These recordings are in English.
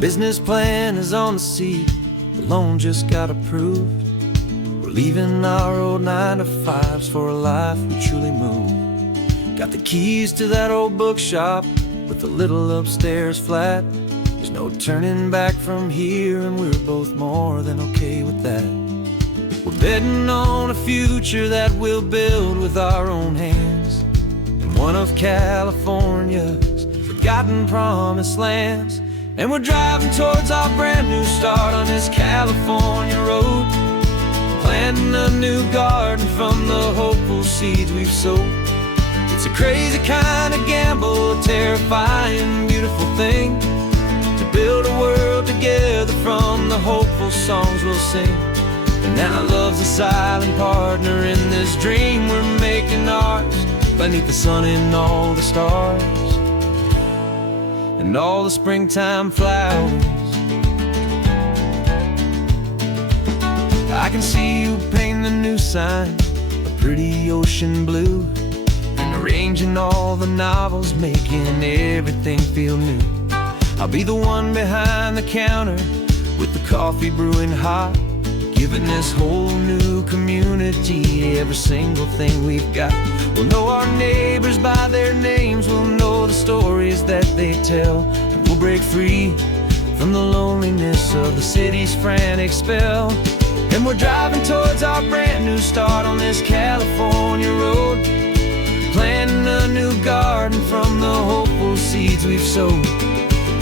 business plan is on the seat, the loan just got approved. We're leaving our old 9-to-5s for a life we truly move. Got the keys to that old bookshop with the little upstairs flat. There's no turning back from here, and we're both more than okay with that. We're betting on a future that we'll build with our own hands in one of California's forgotten promised lands. And we're driving towards our brand new start on this California road, planting a new garden from the hopeful seeds we've sowed. It's a crazy kind of gamble, a terrifying, beautiful thing, to build a world together from the hopeful songs we'll sing. And now love's a silent partner in this dream we're making ours, beneath the sun and all the stars and all the springtime flowers. I can see you painting the new sign a pretty ocean blue, and arranging all the novels, making everything feel new. I'll be the one behind the counter with the coffee brewing hot, giving this whole new community every single thing we've got. We'll know our neighbors by their names, we'll know the stories that they tell, and we'll break free from the loneliness of the city's frantic spell. And we're driving towards our brand new start on this California road, planting a new garden from the hopeful seeds we've sowed.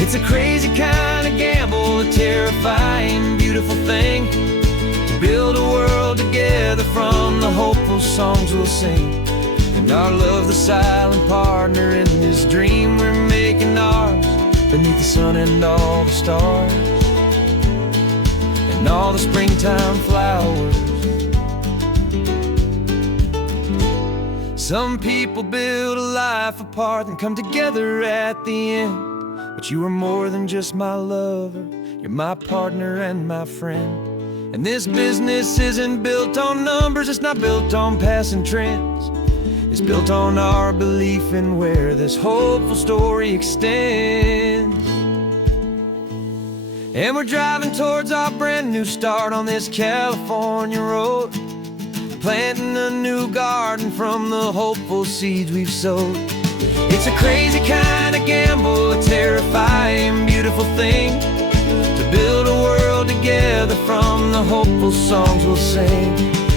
It's a crazy kind of gamble, a terrifying, beautiful thing, to build a world together from the hopeful songs we'll sing. And our love's the silent partner in this dream we're making ours, beneath the sun and all the stars and all the springtime flowers. Some people build a life apart and come together at the end, but you are more than just my lover, you're my partner and my friend. And this business isn't built on numbers, it's not built on passing trends. It's built on our belief in where this hopeful story extends. And we're driving towards our brand new start on this California road, planting a new garden from the hopeful seeds we've sowed. It's a crazy kind of gamble, a terrifying, beautiful thing, to build a world together from the hopeful songs we'll sing.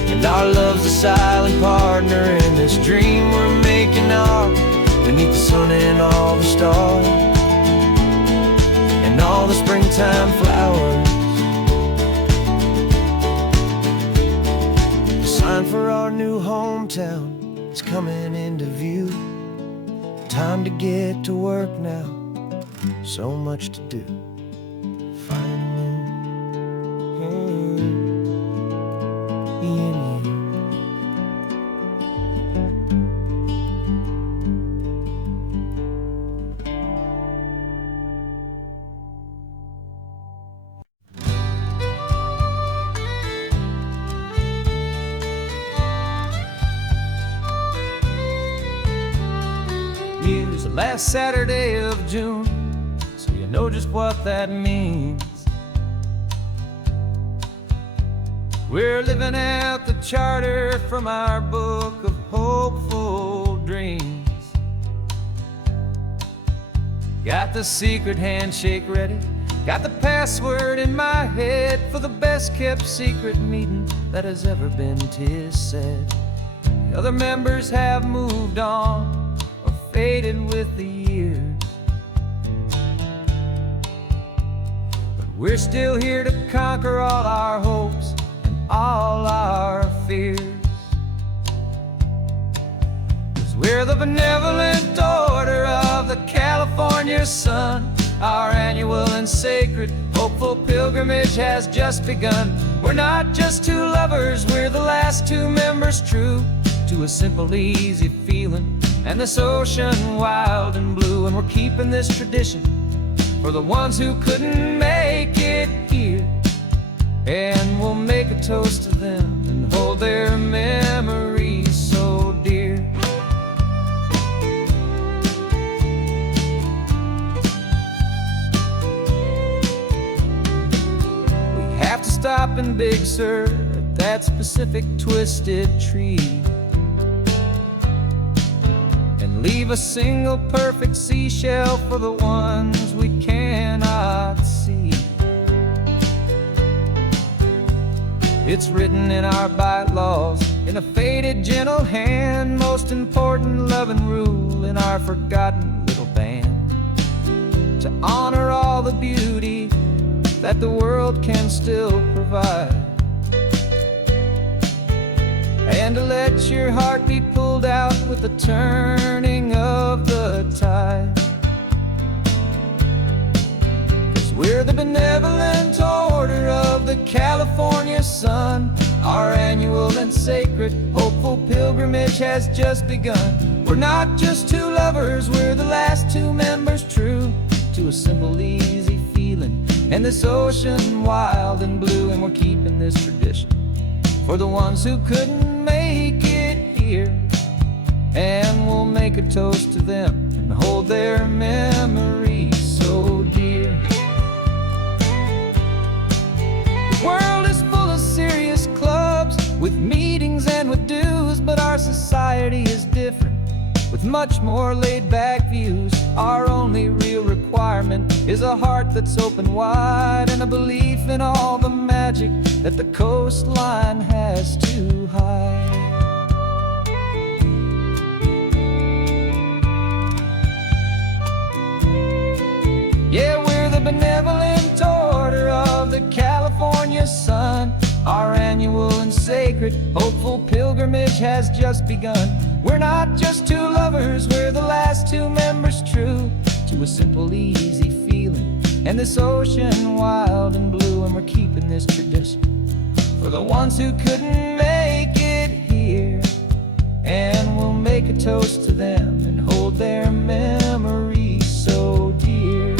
And our love's a silent partner in this dream we're making ours, beneath the sun and all the stars and all the springtime flowers. The sign for our new hometown is coming into view. Time to get to work now, so much to do. Use the last Saturday of June, so you know just what that means. We're living out the charter from our book of hopeful dreams. Got the secret handshake ready, got the password in my head for the best kept secret meeting that has ever been, 'tis said. The other members have moved on, faded with the years, but we're still here to conquer all our hopes and all our fears. 'Cause we're the benevolent order of the California sun. Our annual and sacred hopeful pilgrimage has just begun. We're not just two lovers, we're the last two members true to a simple, easy feeling and this ocean wild and blue. And we're keeping this tradition for the ones who couldn't make it here, and we'll make a toast to them and hold their memories so dear. Sun Big Sur at that specific twisted tree, and leave a single perfect seashell for the ones we cannot see. It's written in our bylaws, in a faded gentle hand, most important loving rule in our forgotten little band, to honor all the beauty that the world can still provide, and to let your heart be pulled out with the turning of the tide. 'Cause we're the benevolent order of the California sun. Our annual and sacred hopeful pilgrimage has just begun. We're not just two lovers, we're the last two members true to a simple, easy feeling, and this ocean wild and blue. And we're keeping this tradition for the ones who couldn't make it here, and we'll make a toast to them and hold their memories so dear. The world is full of serious clubs with meetings and with dues, but our society is different, with much more laid-back views. Our only real requirement is a heart that's open wide, and a belief in all the magic that the coastline has to hide. Yeah, we're the benevolent order of the California sun. Our annual and sacred hopeful pilgrimage has just begun. We're not just two lovers, we're the last two members true to a simple, easy feeling, and this ocean wild and blue. And we're keeping this tradition for the ones who couldn't make it here, and we'll make a toast to them and hold their memories so dear.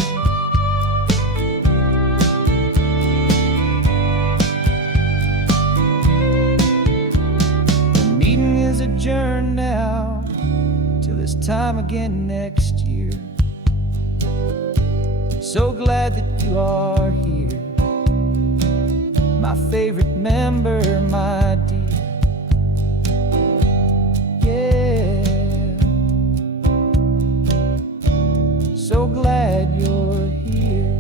The meeting is adjourned now till this time again next year. So glad that you are here, my favorite member, my dear. Yeah, so glad you're here.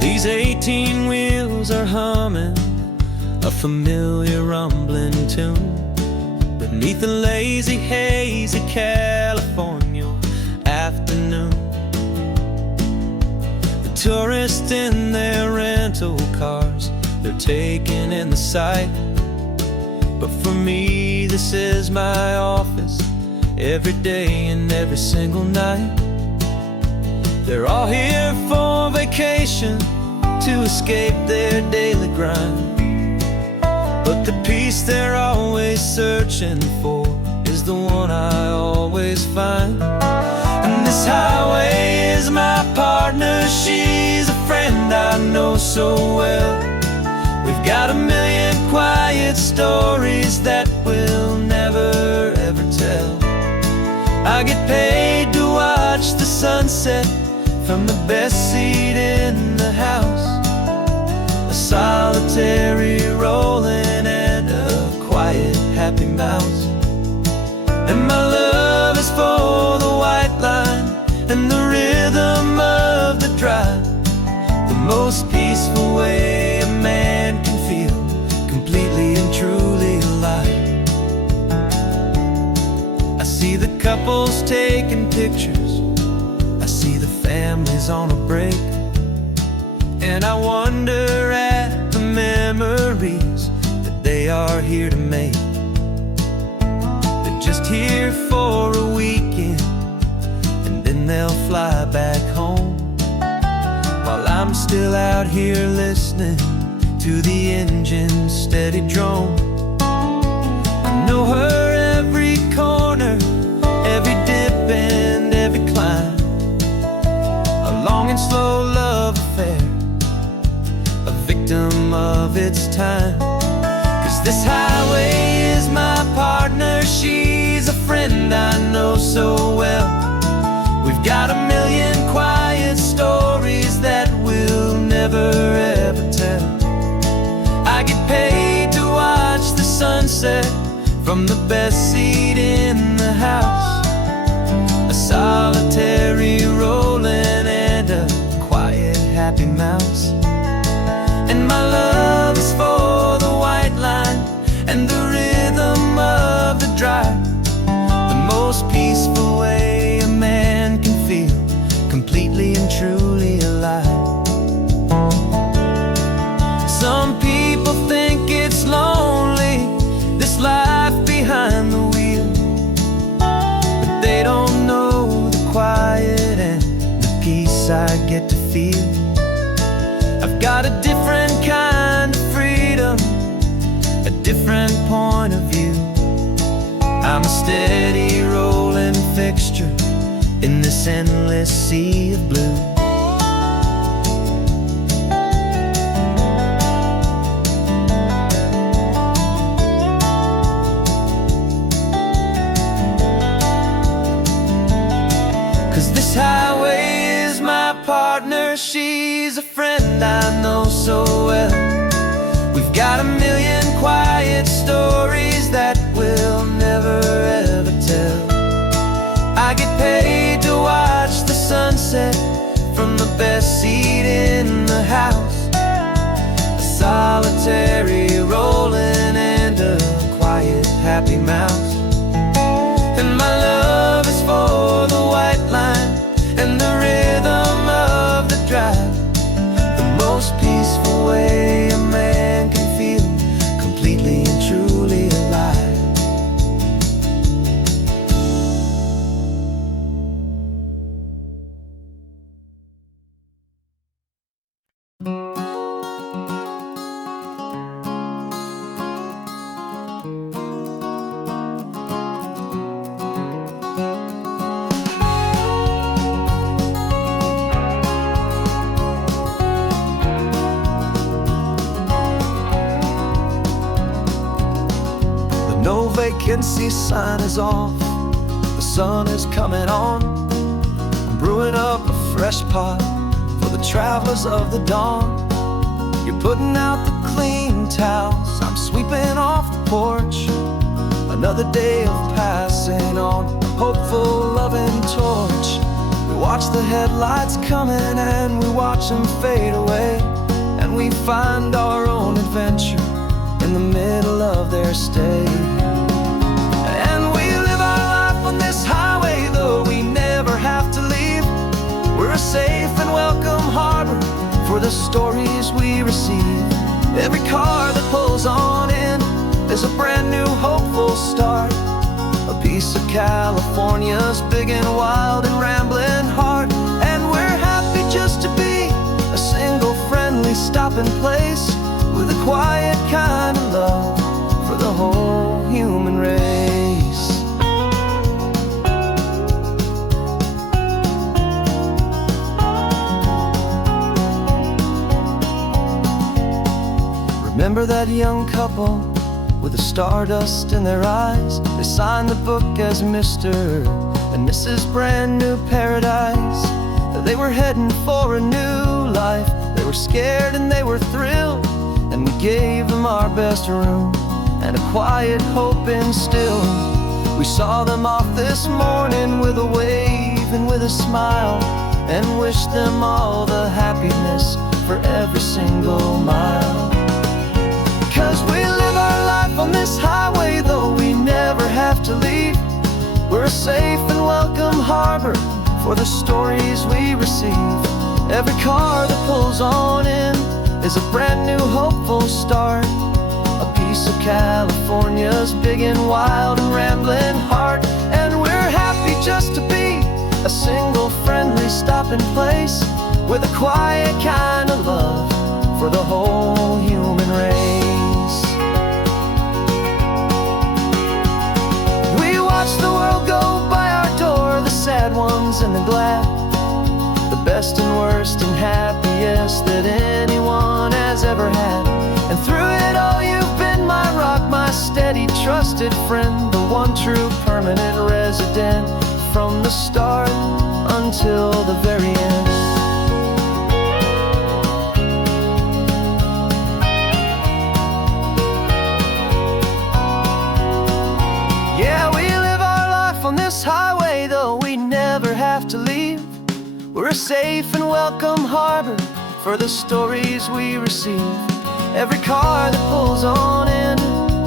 These 18 wheels are humming a familiar rumbling tune beneath the lazy haze of California afternoon. The tourists in their rental cars, they're taking in the sight, but for me this is my office every day and every single night. They're all here for vacation, to escape their daily grind, but the peace they're always searching for is the one I always find. And this highway is my partner, she's a friend I know so well. We've got a million quiet stories that we'll never ever tell. I get paid to watch the sunset from the best seat in the house, a solitary rolling and a quiet happy mouse. And my love is for the white line and the rhythm of the drive, the most peaceful way a man can feel completely and truly alive. I see the couples taking pictures, I see the families on a break, and I wonder at the memories that they are here to make. They're just here for a weekend, and then they'll fly back home, while I'm still out here listening to the engine's steady drone. I know her every corner, every dip and every climb, along long and slow love affair, a victim of its time. 'Cause this highway is my partner, she's a friend I know so well. We've got a million quiet stories that we'll never ever tell. I get paid to watch the sunset from the best seat in the house, a solitary rolling and a quiet happy mouse. And my love is for the white line and the rhythm of the drive, the most peaceful way a man can feel completely and truly alive. Some people think it's lonely, this life behind the wheel, but they don't know the quiet and the peace I get to feel. I've got a different kind of freedom, a different point of view. I'm a steady rolling fixture in this endless sea of blue. 'Cause this highway is my partner, she's a friend I know so well. We've got a million quiet stories that we'll never ever tell. I get paid to watch the sunset from the best seat in the house, a solitary rolling and a quiet happy mouse. And my love is for the white line and the rhythm of the drive, the most peaceful way a man can feel completely and truly alive. No vacancy sign is off, the sun is coming on. I'm brewing up a fresh pot for the travelers of the dawn. You're putting out the clean towels, I'm sweeping off the porch. Another day of passing on, a hopeful loving torch. We watch the headlights coming and we watch them fade away, and we find our own adventure in the middle of their stay. And we live our life on this highway, though we never have to leave. We're a safe and welcome harbor for the stories we receive. Every car that pulls on in is a brand new hopeful start, a piece of California's big and wild and rambling heart. And we're happy just to be a single friendly stopping place, with a quiet kind of love for the whole human race. Remember that young couple with the stardust in their eyes? They signed the book as Mr. and Mrs. Brand New Paradise. They were heading for a new life. They were scared and they were thrilled, and we gave them our best room and a quiet hope instilled. We saw them off this morning with a wave and with a smile, and wished them all the happiness for every single mile. 'Cause we live our life on this highway, though we never have to leave. We're a safe and welcome harbor for the stories we receive. Every car that pulls on in is a brand new hopeful start, a piece of California's big and wild and rambling heart. And we're happy just to be a single friendly stopping place, with a quiet kind of love for the whole human race. We watch the world go by our door, the sad ones and the glad, the best and worst and happiest that anyone has ever had. And through it all you've been my rock, my steady, trusted friend, the one true permanent resident, from the start until the very end. Yeah, we live our life on this highway, though we never have to leave. We're a safe and welcome harbor for the stories we receive. Every car that pulls on in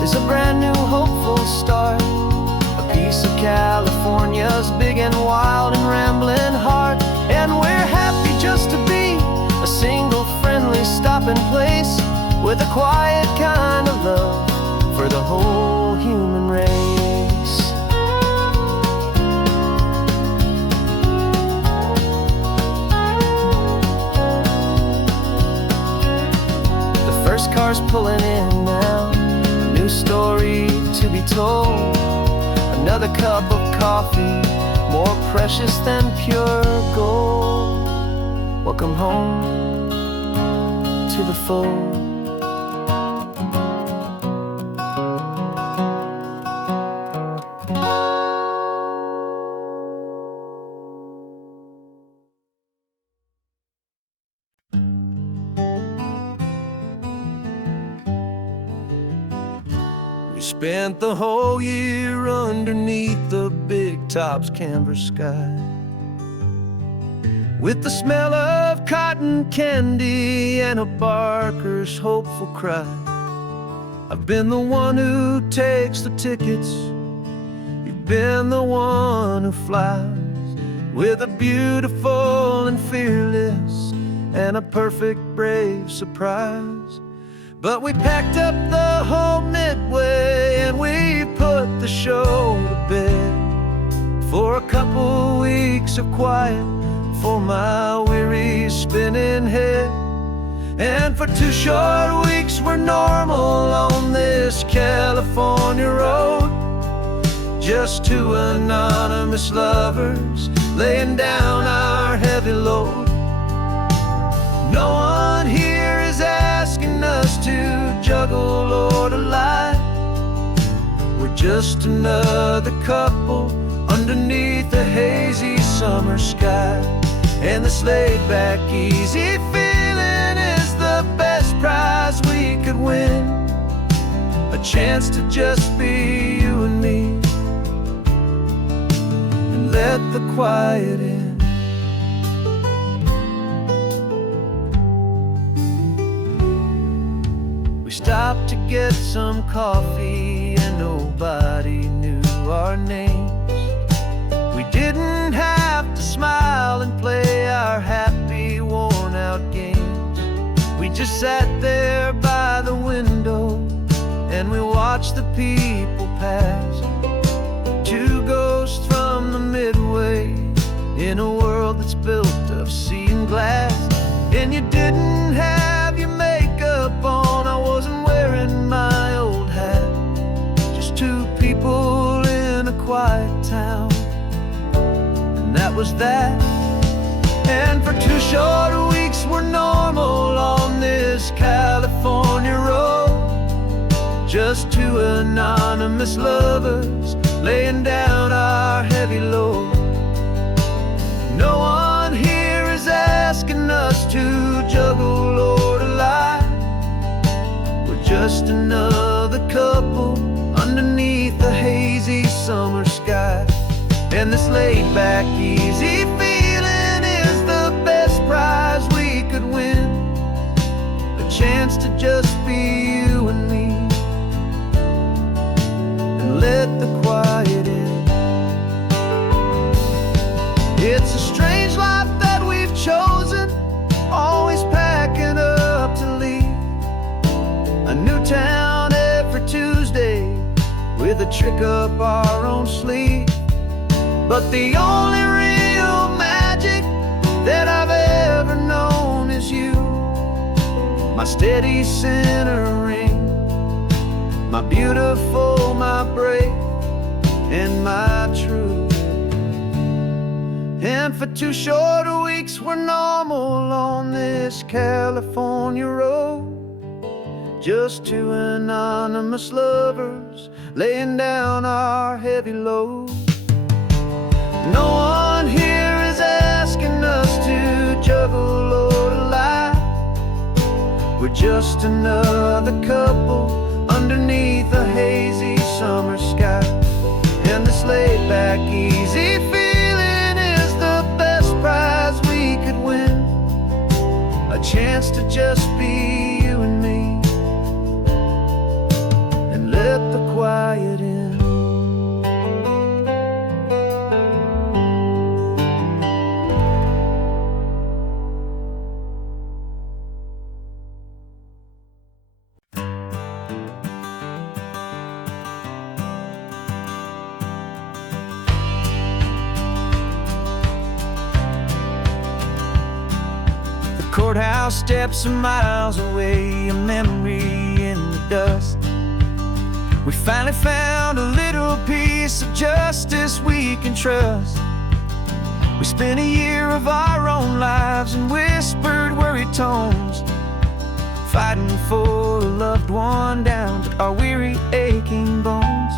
is a brand new hopeful start, a piece of California's big and wild and rambling heart. And we're happy just to be a single friendly stopping place, with a quiet kind of love for the whole human race. First car's pulling in now, a new story to be told. Another cup of coffee, more precious than pure gold. Welcome home to the fold. We spent the whole year underneath the big top's canvas sky, with the smell of cotton candy and a barker's hopeful cry. I've been the one who takes the tickets, you've been the one who flies, with a beautiful and fearless and a perfect brave surprise. But we packed up the whole Midway and we put the show to bed, for a couple weeks of quiet for my weary spinning head. And for 2 short weeks we're normal on this California road, just 2 anonymous lovers laying down our heavy load. No one here is asking us to juggle or to lie. We're just another couple underneath a hazy summer sky. And this laid-back, easy feeling is the best prize we could win, a chance to just be you and me, and let the quiet in. We stopped to get some coffee and nobody knew our names. We didn't have to smile and play our happy, worn-out games. We just sat there by the window and we watched the people pass, 2 ghosts from the Midway in a world that's built of sea and glass. And you didn't have your makeup on, I wasn't wearing my old hat, just 2 people in a quiet town, and that was that. And for 2 short weeks we're normal on this California road, just 2 anonymous lovers laying down our heavy load. No one here is asking us to juggle or to lie. We're just another couple underneath the hazy summer sky. And this laid-back, easy feeling is the best prize we could win, a chance to just be you and me, and let the quiet in. It's a strange life that we've chosen, always packing up to leave a new town every Tuesday with a trick up our own sleeve. But the only real magic that I've ever known is you, my steady centering, my beautiful, my brave, and my true. And for 2 short weeks we're normal on this California road. Just 2 anonymous lovers laying down our heavy load. No one here is asking us to juggle or to lie. We're just another couple underneath a hazy summer sky. And this laid-back, easy feeling is the best prize we could win. A chance to just be you and me, and let the quiet in. Courthouse steps are miles away, a memory in the dust. We finally found a little piece of justice we can trust. We spent a year of our own lives in whispered, worried tones, fighting for a loved one down to our weary, aching bones.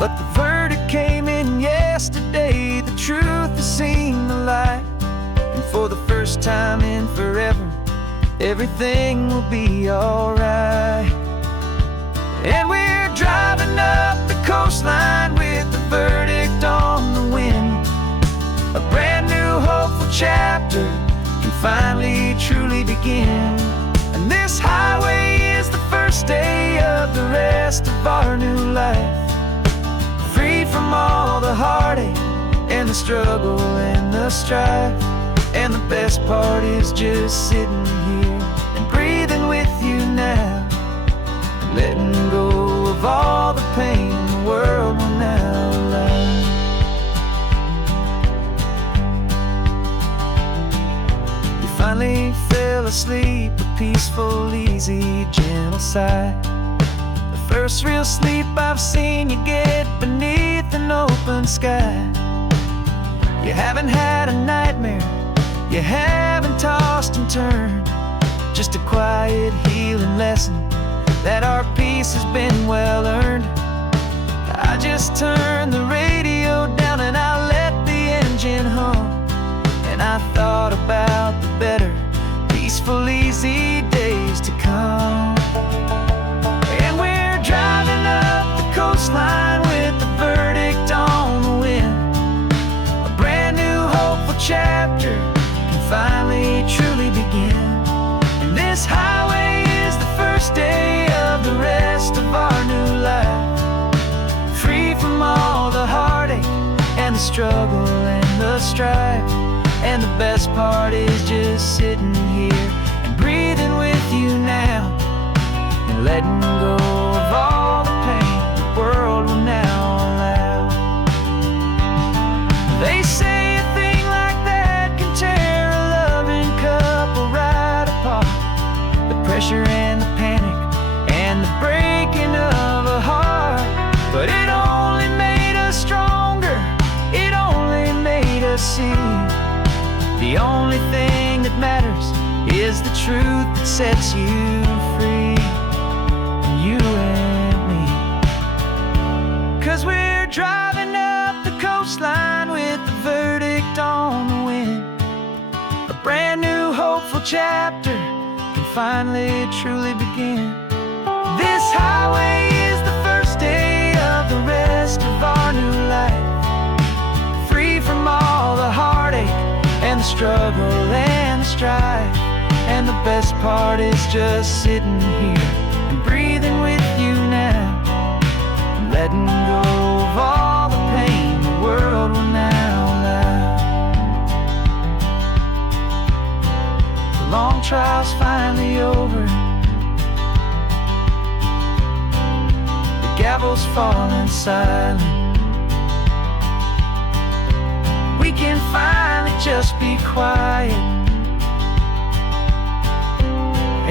But the verdict came in yesterday, the truth has seen the light. And for the first time in forever, everything will be alright. And we're driving up the coastline with the verdict on the wind. A brand new hopeful chapter can finally truly begin. And this highway is the first day of the rest of our new life, free from all the heartache and the struggle and the strife. And the best part is just sitting here and breathing with you now, and letting go of all the pain the world will now allow. You finally fell asleep, a peaceful, easy, gentle sigh. The first real sleep I've seen you get beneath an open sky. You haven't had a nightmare, you haven't tossed and turned, just a quiet healing lesson that our peace has been well earned. I just turned the radio down and I let the engine hum, and I thought about the better, peaceful, easy days to come. And we're driving up the coastline with the verdict on the wind. A brand new hopeful chapter finally truly begin. And this highway is the first day of the rest of our new life, free from all the heartache and the struggle and the strife. And the best part is just sitting here and breathing with you now, and letting go of all the pain the world will now allow. They say a thing like that can tear couple right apart. The pressure and the panic and the breaking of a heart. But it only made us stronger, it only made us see the only thing that matters is the truth that sets you free, you and me. 'Cause we're driving up the coastline with the verdict on the wind. A brand new hopeful chapter can finally truly begin. This highway is the first day of the rest of our new life, free from all the heartache and the struggle and the strife. And the best part is just sitting here and breathing with you now, and letting go of all the pain the world will now allow. Long trial's finally over, the gavel's falling silent. We can finally just be quiet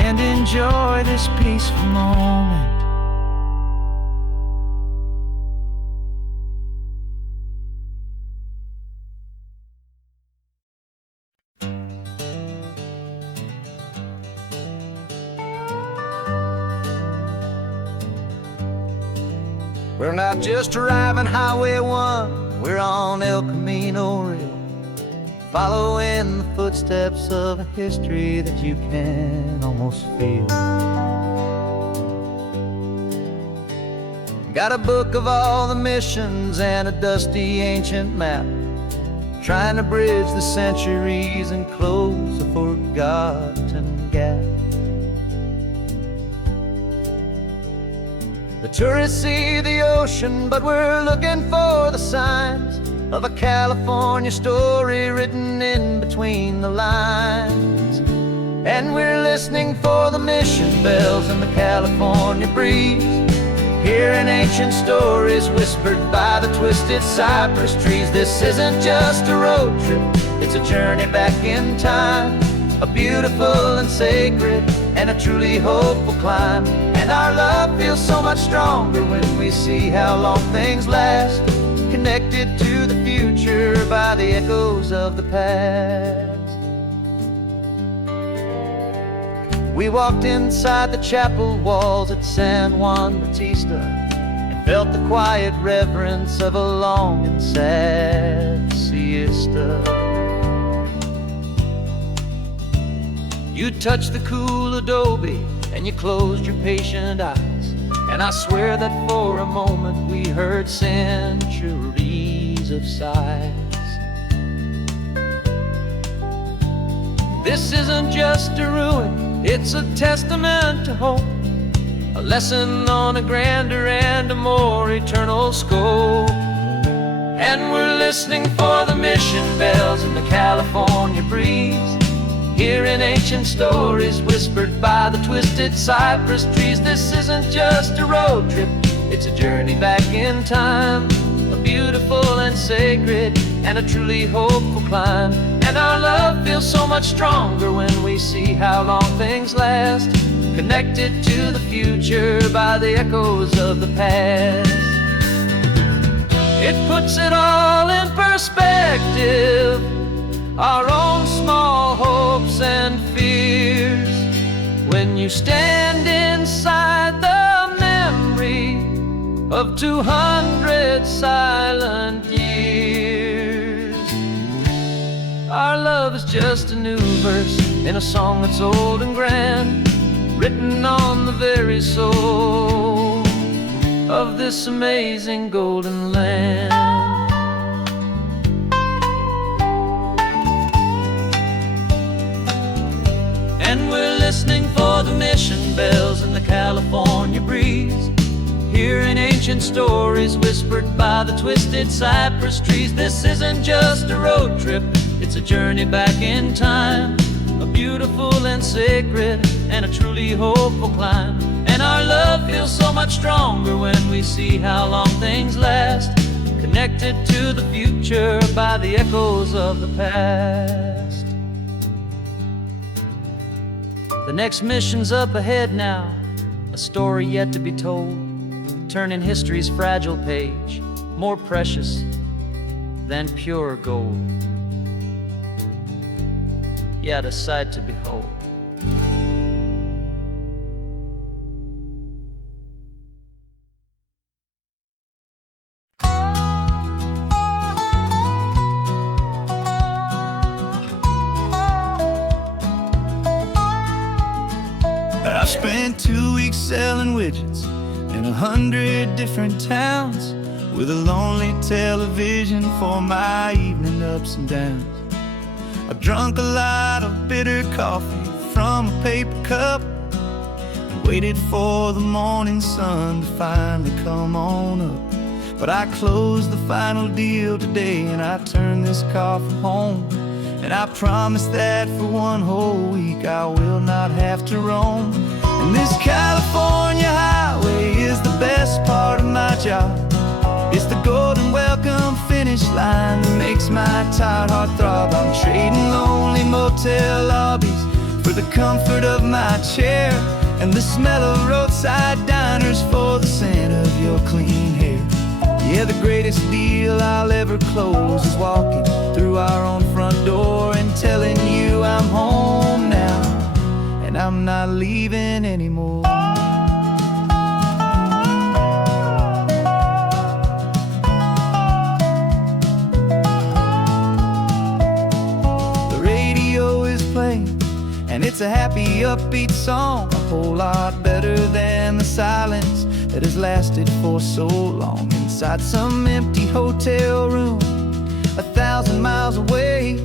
and enjoy this peaceful moment. We're not just driving Highway 1, we're on El Camino Real, following the footsteps of a history that you can almost feel. Got a book of all the missions and a dusty ancient map, trying to bridge the centuries and close a forgotten gap. The tourists see the ocean, but we're looking for the signs of a California story written in between the lines. And we're listening for the mission bells in the California breeze, hearing ancient stories whispered by the twisted cypress trees. This isn't just a road trip, it's a journey back in time, a beautiful and sacred and a truly hopeful climb. And our love feels so much stronger when we see how long things last, connected to the future by the echoes of the past. We walked inside the chapel walls at San Juan Bautista and felt the quiet reverence of a long and sad siesta. You touched the cool adobe and you closed your patient eyes, and I swear that for a moment we heard centuries of sighs. This isn't just a ruin, it's a testament to hope, a lesson on a grander and a more eternal scope. And we're listening for the mission bells in the California breeze, hearing ancient stories whispered by the twisted cypress trees. This isn't just a road trip, it's a journey back in time, a beautiful and sacred and a truly hopeful climb. And our love feels so much stronger when we see how long things last, connected to the future by the echoes of the past. It puts it all in perspective, our own small hopes and fears, when you stand inside the memory of 200 silent years. Our love is just a new verse in a song that's old and grand, written on the very soul of this amazing golden land. And we're listening for the mission bells in the California breeze, hearing ancient stories whispered by the twisted cypress trees. This isn't just a road trip, it's a journey back in time, a beautiful and sacred and a truly hopeful climb. And our love feels so much stronger when we see how long things last, connected to the future by the echoes of the past. The next mission's up ahead now, a story yet to be told, turning history's fragile page more precious than pure gold. Yet a sight to behold. I spent 2 weeks selling widgets in 100 different towns, with a lonely television for my evening ups and downs. I drunk a lot of bitter coffee from a paper cup and waited for the morning sun to finally come on up. But I closed the final deal today and I turned this car for home. And I promise that for one whole week I will not have to roam. And this California highway is the best part of my job. It's the golden welcome finish line that makes my tired heart throb. I'm trading lonely motel lobbies for the comfort of my chair, and the smell of roadside diners for the scent of your clean hair. Yeah, the greatest deal I'll ever close is walking through our own front door and telling you I'm home now, and I'm not leaving anymore. It's a happy, upbeat song, a whole lot better than the silence that has lasted for so long. Inside some empty hotel room 1,000 miles away,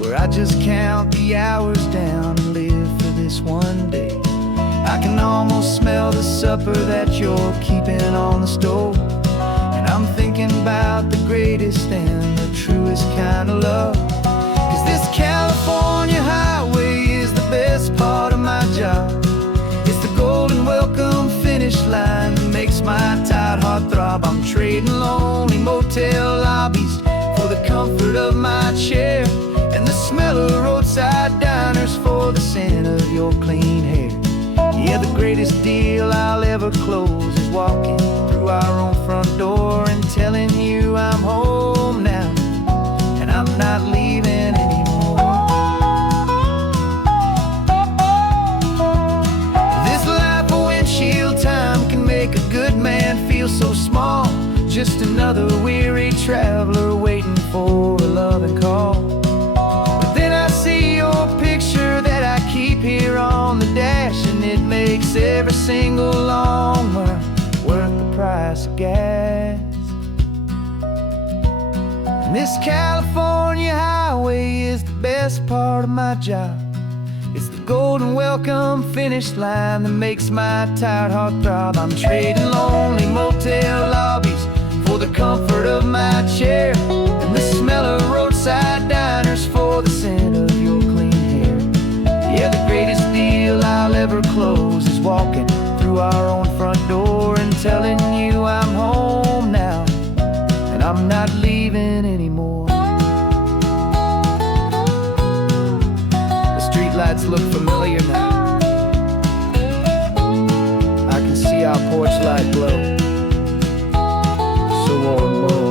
where I just count the hours down and live for this one day. I can almost smell the supper that you're keeping on the stove, and I'm thinking about the greatest and the truest kind of love. 'Cause this California highway is the best part of my job. It's the golden welcome finish line that makes my tired heart throb. I'm trading lonely motel lobbies for the comfort of my chair, and the smell of roadside diners for the scent of your clean hair. Yeah, the greatest deal I'll ever close is walking through our own front door and telling you I'm home now, and I'm not leaving anymore. This life of windshield time can make a good man feel so small, just another weary traveler waiting for a loving call. But then I see your picture that I keep here on the dash, and it makes every single long mile worth the price of gas. And this California highway is the best part of my job. It's the golden welcome finish line that makes my tired heart throb. I'm trading lonely motel lobbies for the comfort of my chair, and the smell of roadside diners for the scent of your clean hair. Yeah, the greatest deal I'll ever close is walking through our own front door and telling you I'm home now, and I'm not leaving anymore. The streetlights look familiar now. I can see our porch light glow, so warm, low.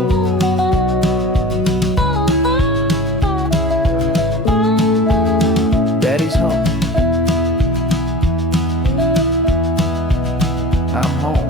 Daddy's home. I'm home.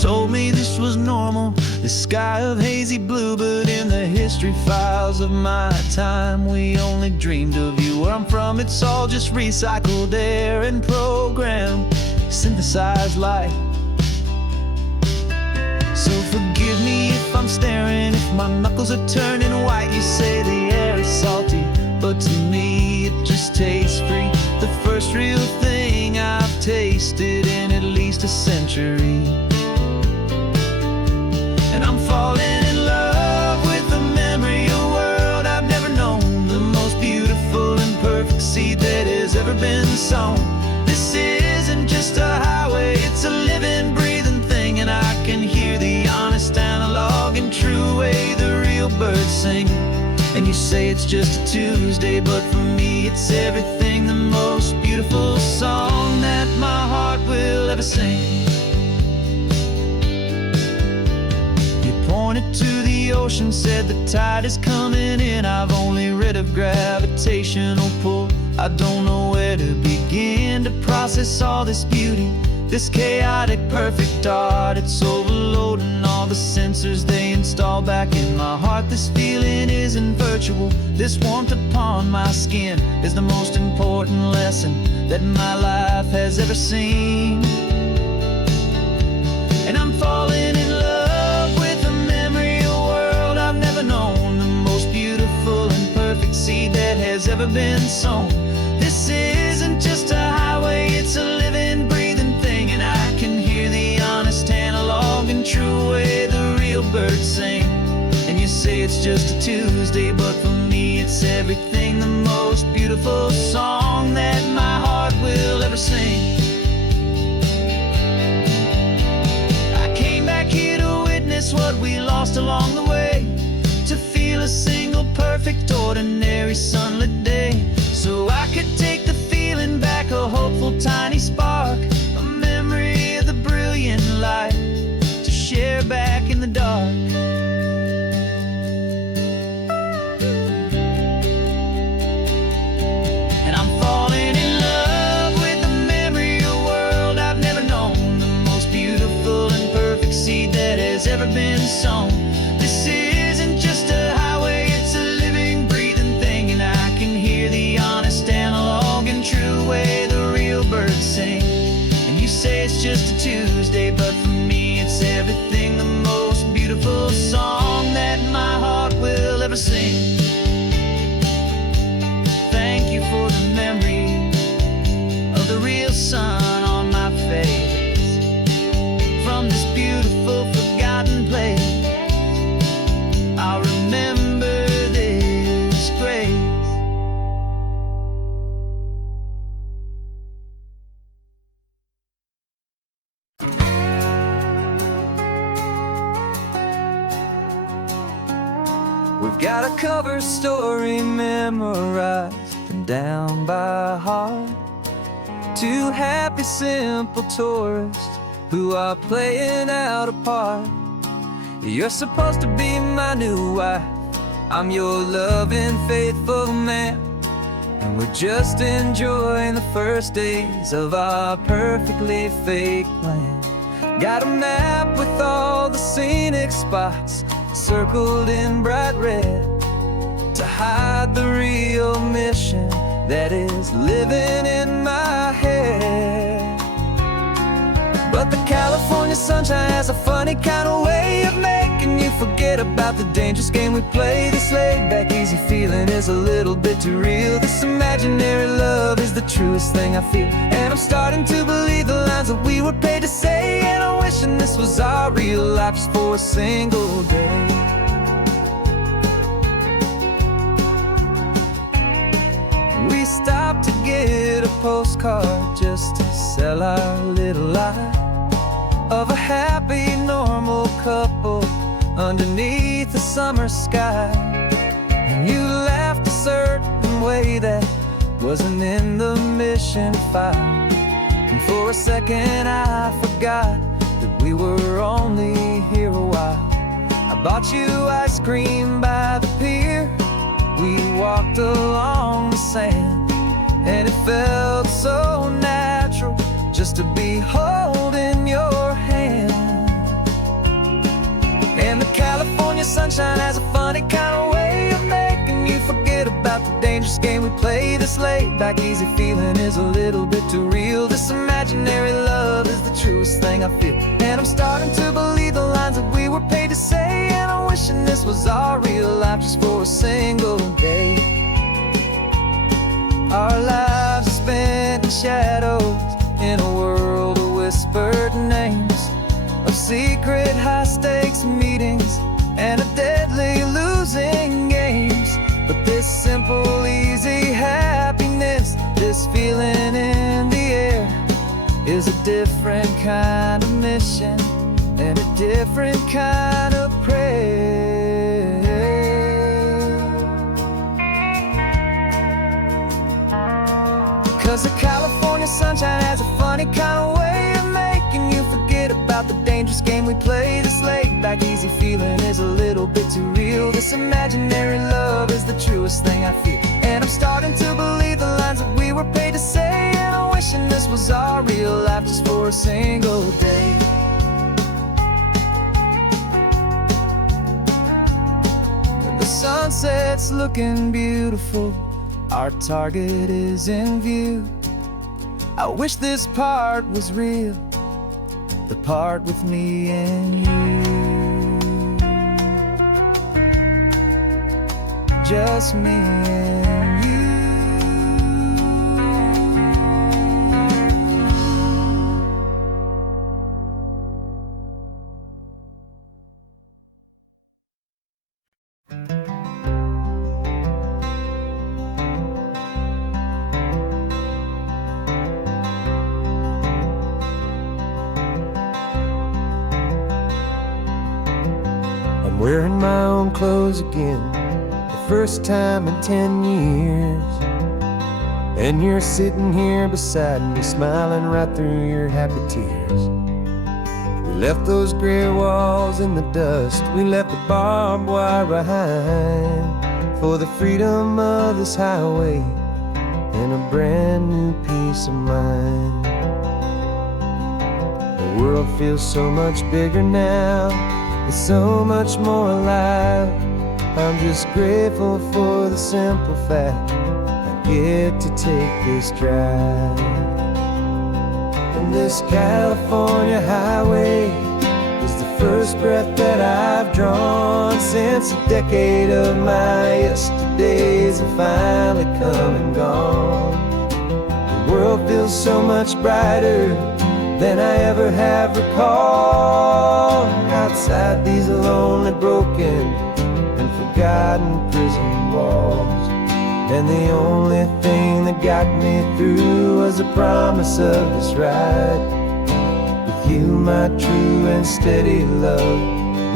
Told me this was normal, the sky of hazy blue, but in the history files of my time, we only dreamed of you. Where I'm from, it's all just recycled air and programmed, synthesized light. So forgive me if I'm staring, if my knuckles are turning white. You say the air is salty, but to me it just tastes free. The first real thing I've tasted in at least a century. And I'm falling in love with the memory of a world I've never known, the most beautiful and perfect seed that has ever been sown. This isn't just a highway, it's a living, breathing thing, and I can hear the honest, analog, and true way the real birds sing. And you say it's just a Tuesday, but for me it's everything, the most beautiful song that my heart will ever sing. Pointed to the ocean, said the tide is coming in. I've only read of gravitational pull. I don't know where to begin to process all this beauty, this chaotic, perfect art. It's overloading all the sensors they install back in my heart. This feeling isn't virtual. This warmth upon my skin is the most important lesson that my life has ever seen. And I'm falling in love known, the most beautiful and perfect seed that has ever been sown. This isn't just a highway, it's a living, breathing thing, and I can hear the honest, analog, and true way the real birds sing. And you say it's just a Tuesday, but for me it's everything, the most beautiful song that my heart will ever sing. I came back here to witness what we lost along the way, to feel a single perfect ordinary sunlit day, so I could take the feeling back, a hopeful tiny spark, a memory of the brilliant light to share back in the dark. got a cover story memorized and down by heart. Two happy, simple tourists who are playing out a part. You're supposed to be my new wife, I'm your loving, faithful man, and we're just enjoying the first days of our perfectly fake plan. Got a map with all the scenic spots circled in bright red to hide the real mission that is living in my head. But the California sunshine has a funny kind of way of making you forget about the dangerous game we play. This laid-back, easy feeling is a little bit too real. This imaginary love is the truest thing I feel, and I'm starting to believe the lines that we were paid to say. And I'm wishing this was our real life just for a single day. We stopped to get a postcard just to sell our little lie of a happy, normal couple underneath the summer sky. And you laughed a certain way that wasn't in the mission file, and for a second I forgot that we were only here a while. I bought you ice cream by the pier, we walked along the sand, and it felt so natural just to be holding your hand. And the California sunshine has a funny kind of way of making you forget about the dangerous game we play. This laid-back, easy feeling is a little bit too real. This imaginary love is the truest thing I feel, and I'm starting to believe the lines that we were paid to say. And I'm wishing this was our real life just for a single day. Our lives are spent in shadows, in a world of whispered names, of secret high-stakes meetings and of deadly losing games. But this simple, easy happiness, this feeling in the air, is a different kind of mission and a different kind of prayer. 'Cause the California sunshine has a funny kind of way of making you forget about the dangerous game we play. This laid-back, easy feeling is a little bit too real. This imaginary love is the truest thing I feel, and I'm starting to believe the lines that we were paid to say. And I'm wishing this was our real life just for a single day. And the sunset's looking beautiful, our target is in view. I wish this part was real, the part with me and you. Just me and you. I'm wearing my own clothes again, the first time in 10 years. And you're sitting here beside me, smiling right through your happy tears. We left those gray walls in the dust, we left the barbed wire behind, for the freedom of this highway and a brand new peace of mind. The world feels so much bigger now, it's so much more alive. I'm just grateful for the simple fact I get to take this drive. And this California highway is the first breath that I've drawn since a decade of my yesterdays have finally come and gone. The world feels so much brighter than I ever have recalled. Outside these lonely, broken, and forgotten prison walls, and the only thing that got me through was the promise of this ride with you, my true and steady love,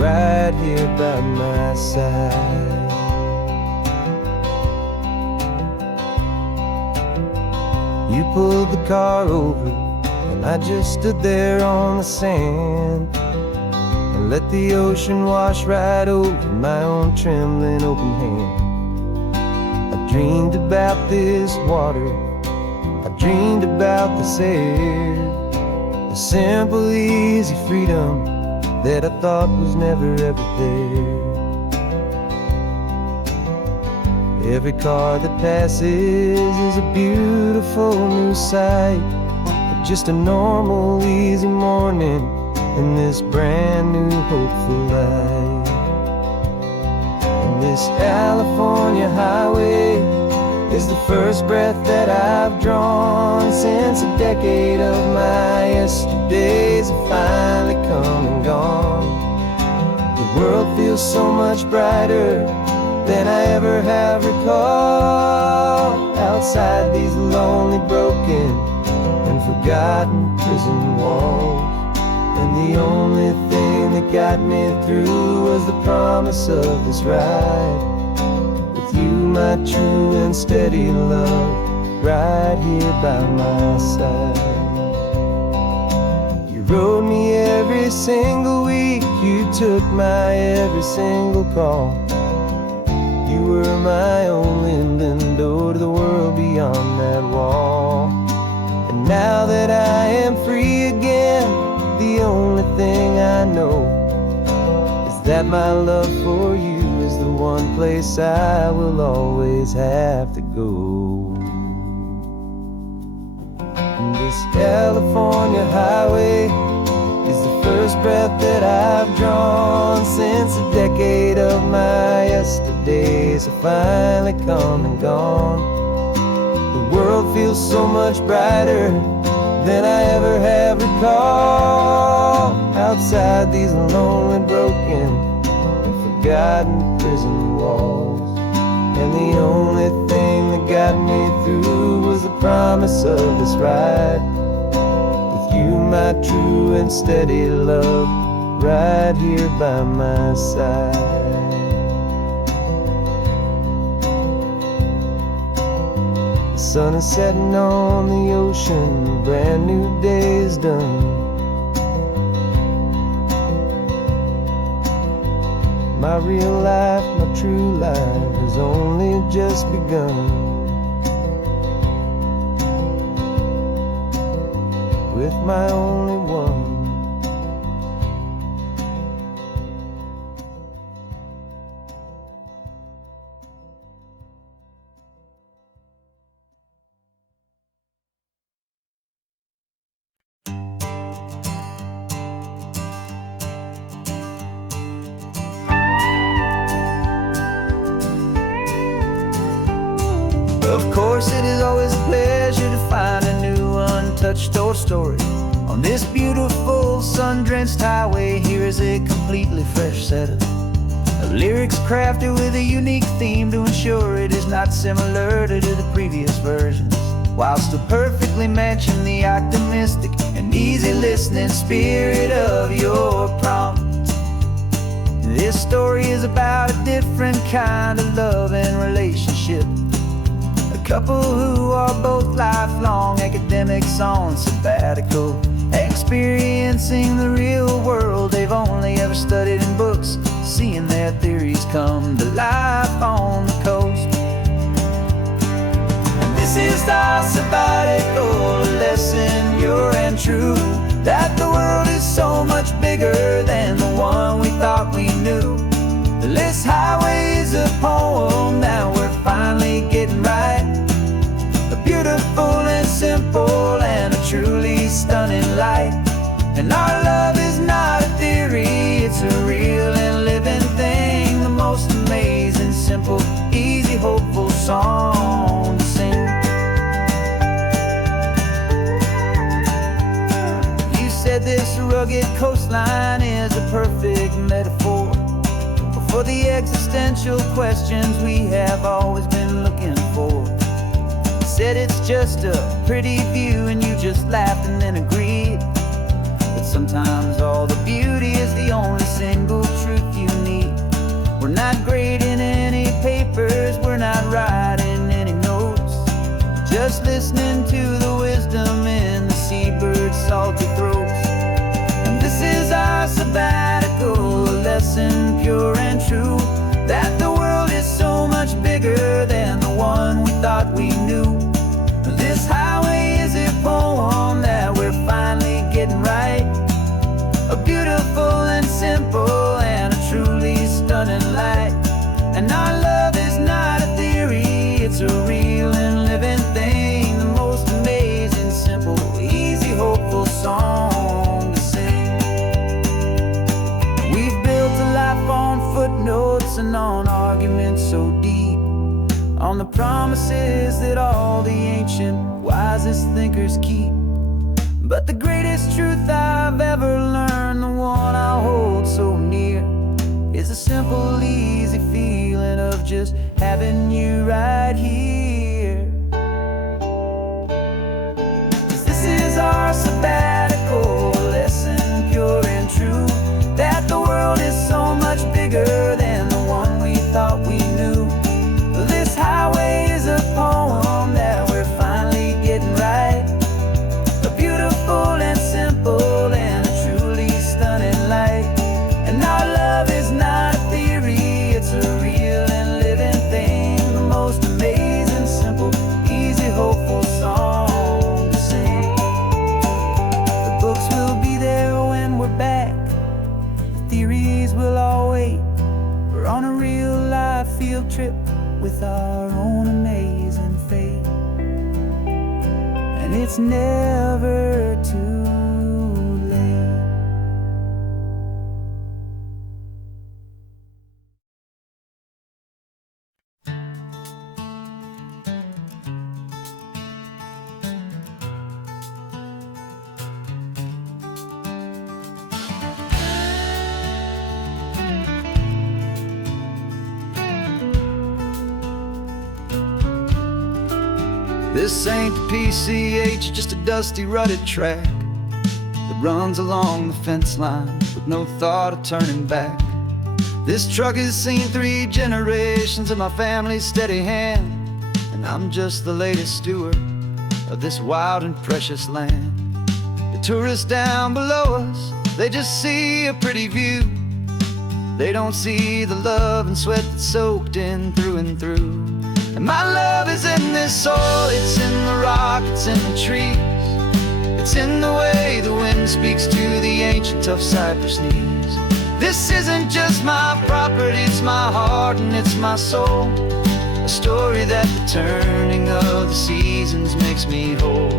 right here by my side. You pulled the car over, and I just stood there on the sand and let the ocean wash right over my own trembling open hand. I dreamed about this water, I dreamed about this air, the simple, easy freedom that I thought was never ever there. Every car that passes is a beautiful new sight, but just a normal, easy morning in this brand new, hopeful life. And this California highway is the first breath that I've drawn since a decade of my yesterdays have finally come and gone. The world feels so much brighter than I ever have recalled, outside these lonely, broken, and forgotten prison walls. And the only thing that got me through was the promise of this ride with you, my true and steady love, right here by my side. You rode me every single week, you took my every single call. You were my only window to the world beyond that wall. And now that I am free again, the only thing I know is that my love for you is the one place I will always have to go. And this California highway is the first breath that I've drawn since a decade of my yesterdays have finally come and gone. The world feels so much brighter than I ever have recalled, outside these lonely, broken, and forgotten prison walls. And the only thing that got me through was the promise of this ride with you, my true and steady love, right here by my side. The sun is setting on the ocean, a brand new day is done. My real life, my true life has only just begun. With my only one. Of course, it is always a pleasure to find a new untouched old story. On this beautiful sun-drenched highway, here is a completely fresh set of lyrics crafted with a unique theme to ensure it is not similar to the previous versions, while still perfectly matching the optimistic and easy listening spirit of your prompt. This story is about a different kind of love and relationship. A couple who are both lifelong academics on sabbatical, experiencing the real world they've only ever studied in books, seeing their theories come to life on the coast. And this is our sabbatical lesson, pure and true, that the world is so much bigger than the one we thought we knew. This highway is a poem that we're finally getting right, a beautiful and simple and a truly stunning light. And our love is not a theory, it's a real and living thing, the most amazing, simple, easy, hopeful song to sing. You said this rugged coastline is a perfect metaphor for the existential questions we have always been looking for. You said it's just a pretty view and you just laughed and then agreed. But sometimes all the beauty is the only single truth you need. We're not grading any papers, we're not writing any notes, just listening to the wisdom in the seabird's salty throats. And this is our sabbatical, a lesson pure and true, that the world is so much bigger than the one we thought we knew. This highway is a poem that we're finally getting right, a beautiful and simple and a truly stunning light. And our love is not a theory, it's a real and living thing, the most amazing, simple, easy, hopeful song to sing. We've built a life on footnotes and on arguments so deep, on the promises that all the ancient, wisest thinkers keep. But the greatest truth I've ever learned, the one I hold so near, is a simple, easy feeling of just having you right here. 'Cause this is our sabbatical, a lesson pure and true, that the world is so much bigger than the one we thought we knew. This highway is a poem that we're finally getting right, a beautiful and simple and a truly stunning light. And our love is not a theory, it's a real and living thing, the most amazing, simple, easy, hopeful song to sing. The books will be there when we're back, the theories will all wait. We're on a real life field trip with our own amazing fate, and it's never too late. This ain't the PCH, just a dusty, rutted track that runs along the fence line with no thought of turning back. This truck has seen 3 generations of my family's steady hand, and I'm just the latest steward of this wild and precious land. The tourists down below us, they just see a pretty view. They don't see the love and sweat that's soaked in through and through. And my love is in this soil, it's in the rock, it's in the trees, it's in the way the wind speaks to the ancient tough cypress knees. This isn't just my property, it's my heart and it's my soul, a story that the turning of the seasons makes me whole.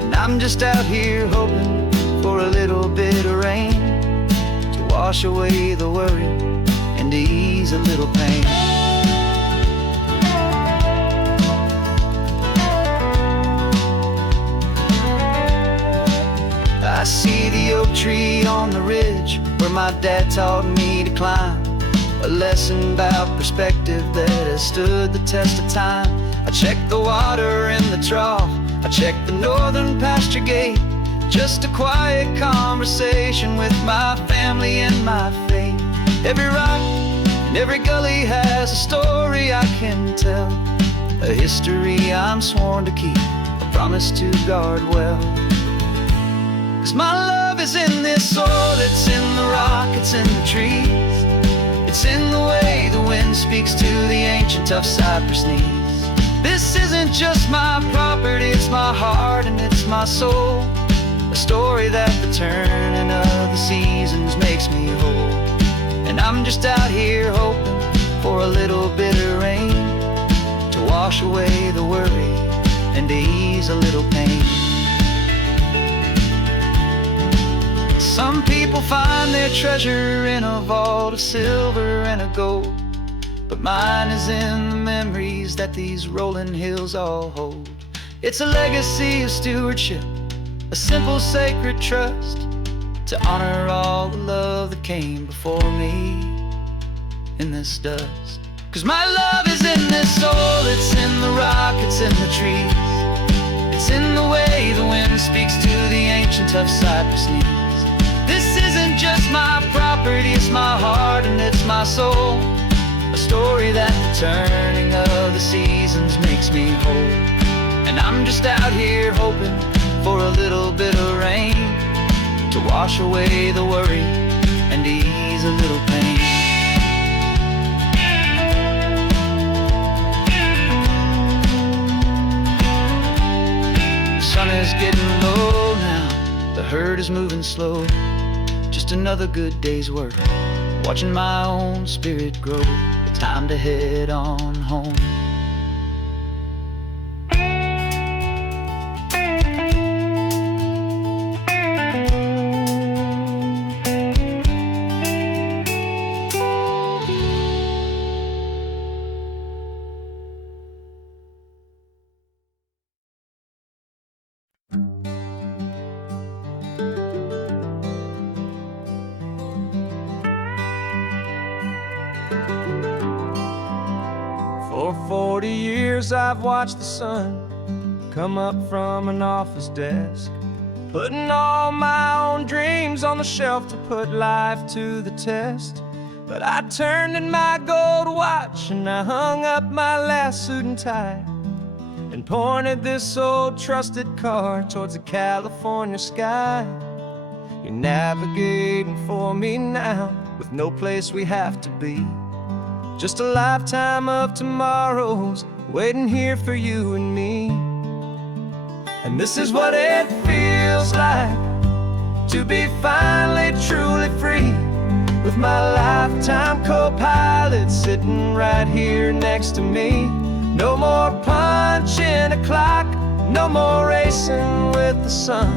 And I'm just out here hoping for a little bit of rain to wash away the worry and to ease a little pain. I see the oak tree on the ridge where my dad taught me to climb, a lesson about perspective that has stood the test of time. I check the water in the trough, I check the northern pasture gate, just a quiet conversation with my family and my faith. Every rock and every gully has a story I can tell, a history I'm sworn to keep, a promise to guard well. 'Cause my love is in this soil, it's in the rock, it's in the trees, it's in the way the wind speaks to the ancient tough cypress knees. This isn't just my property, it's my heart and it's my soul, a story that the turning of the seasons makes me whole. And I'm just out here hoping for a little bit of rain to wash away the worry and to ease a little pain. Some people find their treasure in a vault of silver and of gold, but mine is in the memories that these rolling hills all hold. It's a legacy of stewardship, a simple sacred trust, to honor all the love that came before me in this dust. 'Cause my love is in this soul, it's in the rock, it's in the trees, it's in the way the wind speaks to the ancient tough cypress knees. This isn't just my property, it's my heart and it's my soul, a story that the turning of the seasons makes me whole. And And I'm just out here hoping for a little bit of rain to wash away the worry and ease a little pain. The sun is getting low now, the herd is moving slow. Just another good day's work, watching my own spirit grow. Time to head on home. For 40 years I've watched the sun come up from an office desk, putting all my own dreams on the shelf to put life to the test. But I turned in my gold watch and I hung up my last suit and tie and pointed this old trusted car towards the California sky. You're navigating for me now with no place we have to be. Just a lifetime of tomorrows waiting here for you and me. And this is what it feels like to be finally truly free, with my lifetime co-pilot sitting right here next to me. No more punching a clock, no more racing with the sun.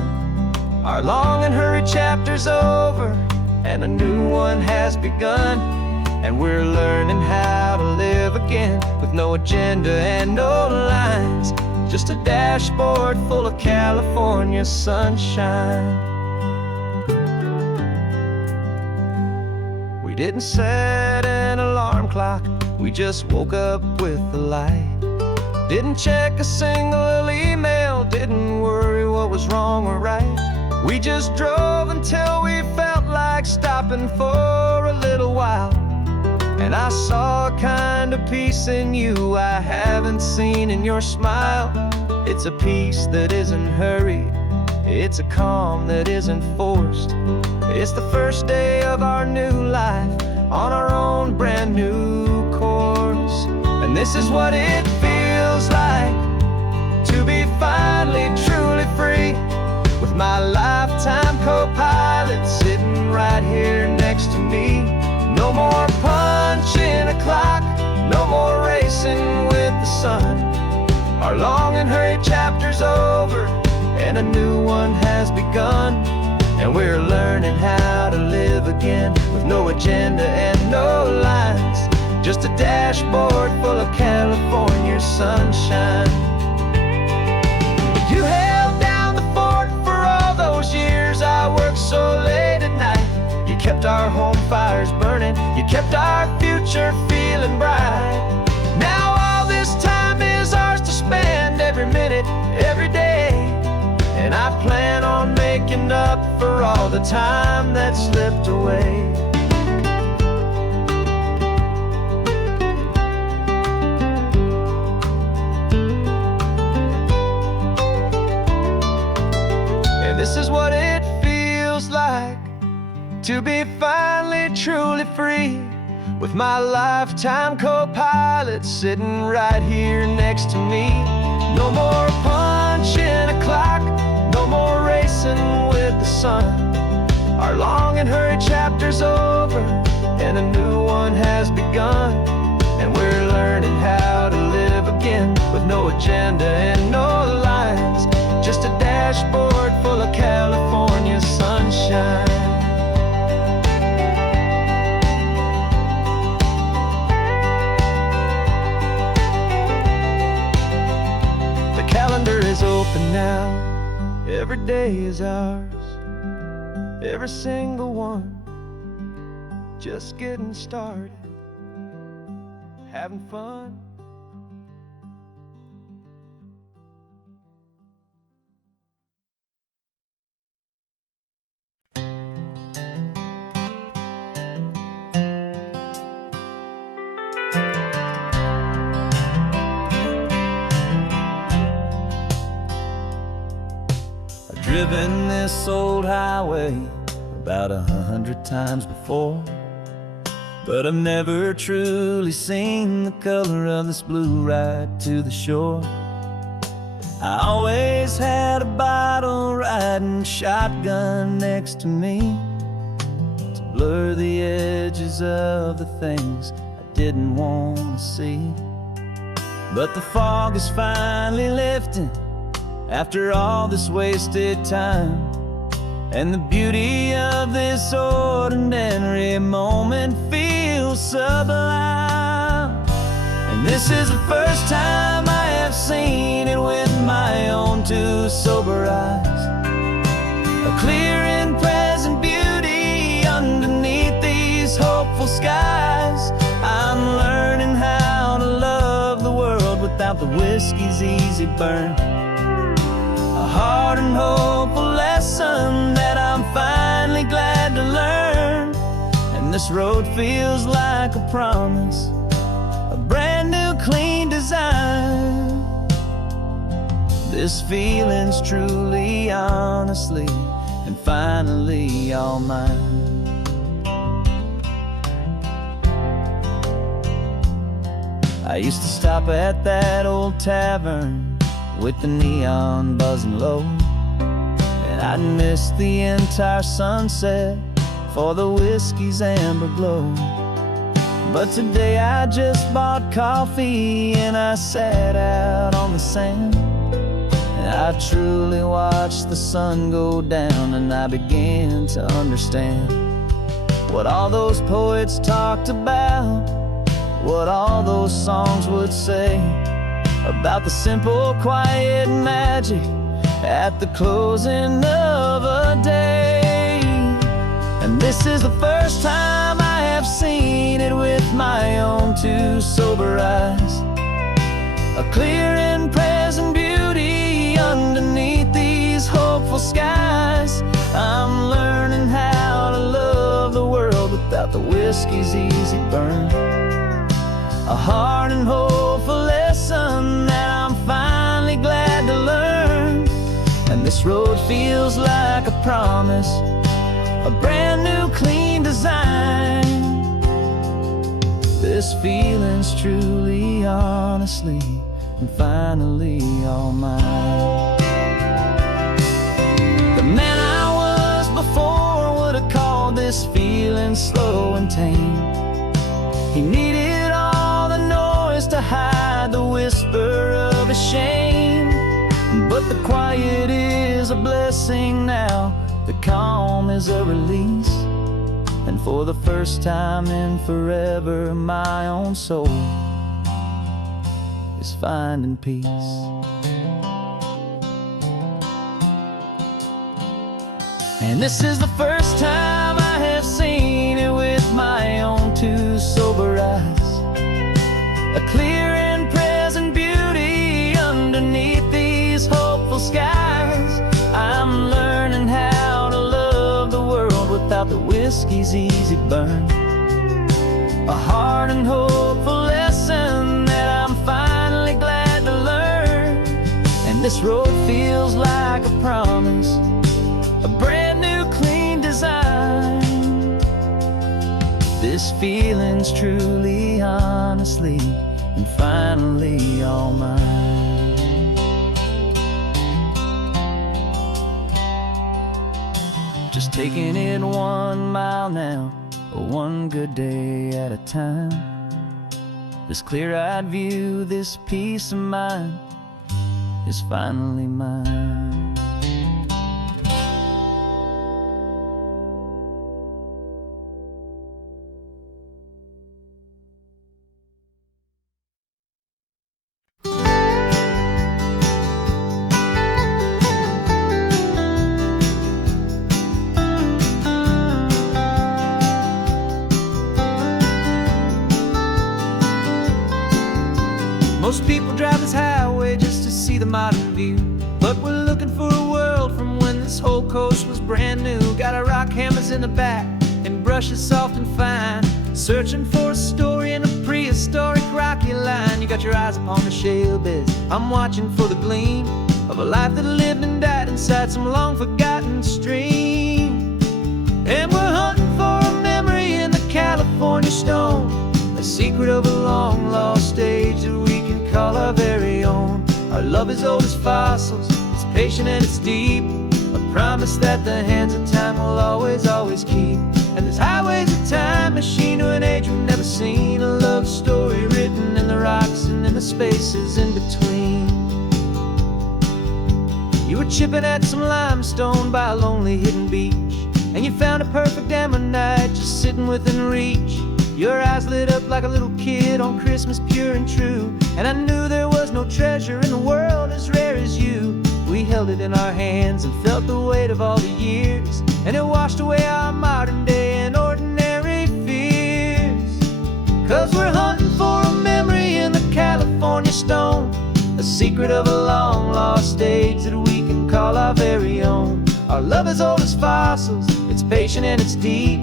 Our long and hurried chapter's over and a new one has begun. And we're learning how to live again with no agenda and no lines, just a dashboard full of California sunshine. We didn't set an alarm clock, we just woke up with the light. Didn't check a single email, didn't worry what was wrong or right. We just drove until we felt like stopping for a little while. And I saw a kind of peace in you I haven't seen in your smile. It's a peace that isn't hurried, it's a calm that isn't forced. It's the first day of our new life on our own brand new course. And this is what it feels like to be finally truly free, with my lifetime co-pilot sitting right here next to me. No more punching a clock, no more racing with the sun. Our long and hurried chapter's over and a new one has begun. And we're learning how to live again with no agenda and no lines, just a dashboard full of California sunshine. You held down the fort for all those years I worked so late at night. You kept our home fires burning, you kept our future feeling bright. Now all this time is ours to spend, every minute, every day. And I plan on making up for all the time that slipped away. And this is what it feels like to be finally truly free, with my lifetime co-pilot sitting right here next to me. No more punching a clock, no more racing with the sun. Our long and hurried chapter's over and a new one has begun. And we're learning how to live again with no agenda and no lines, just a dashboard full of California sunshine. Calendar is open now, every day is ours, every single one, just getting started, having fun. Driven this old highway about 100 times before, but I've never truly seen the color of this blue ride to the shore. I always had a bottle riding shotgun next to me to blur the edges of the things I didn't want to see. But the fog is finally lifting after all this wasted time, and the beauty of this ordinary moment feels sublime. And this is the first time I have seen it with my own two sober eyes. A clear and present beauty underneath these hopeful skies. I'm learning how to love the world without the whiskey's easy burn. A hard and hopeful lesson that I'm finally glad to learn. And this road feels like a promise, a brand new clean design. This feeling's truly, honestly, and finally all mine. I used to stop at that old tavern with the neon buzzing low, and I'd miss the entire sunset for the whiskey's amber glow. But today I just bought coffee and I sat out on the sand, and I truly watched the sun go down, and I began to understand what all those poets talked about, what all those songs would say about the simple, quiet magic at the closing of a day. And this is the first time I have seen it with my own two sober eyes. A clear and present beauty underneath these hopeful skies. I'm learning how to love the world without the whiskey's easy burn. A hard and hopeful lesson that I'm finally glad to learn. And this road feels like a promise, a brand new clean design. This feeling's truly, honestly, and finally all mine. The man I was before would have called this feeling slow and tame. He needed all the noise to hide the whisper of his shame. But the quiet is a blessing now, the calm is a release. And for the first time in forever, my own soul is finding peace. And this is the first time I have seen it with my own two sober eyes. A clear and present beauty underneath these hopeful skies. I'm learning how to love the world without the whiskey's easy burn. A hard and hopeful lesson that I'm finally glad to learn. And this road feels like a promise, a brand new clean design. This feeling's truly, honestly, and finally all mine. Just taking it 1 mile now, one good day at a time. This clear-eyed view, this peace of mind is finally mine. Most people drive this highway just to see the modern view, but we're looking for a world from when this whole coast was brand new. Got our rock hammers in the back and brushes soft and fine, searching for a story in a prehistoric rocky line. You got your eyes upon the shale beds, I'm watching for the gleam of a life that lived and died in beside some long-forgotten stream. And we're hunting for a memory in the California stone, a secret of a long-lost age that we can call our very own. Our love is old as fossils, it's patient and it's deep, a promise that the hands of time will always, always keep. And this highway's a time machine to an age we've never seen, a love story written in the rocks and in the spaces in between. You were chipping at some limestone by a lonely hidden beach, and you found a perfect ammonite just sitting within reach. Your eyes lit up like a little kid on Christmas, pure and true. And I knew there was no treasure in the world as rare as you. We held it in our hands and felt the weight of all the years, and it washed away our modern day and ordinary fears. 'Cause we're hunting for a memory in the California stone, a secret of a long lost age that we can call our very own. Our love is old as fossils, it's patient and it's deep,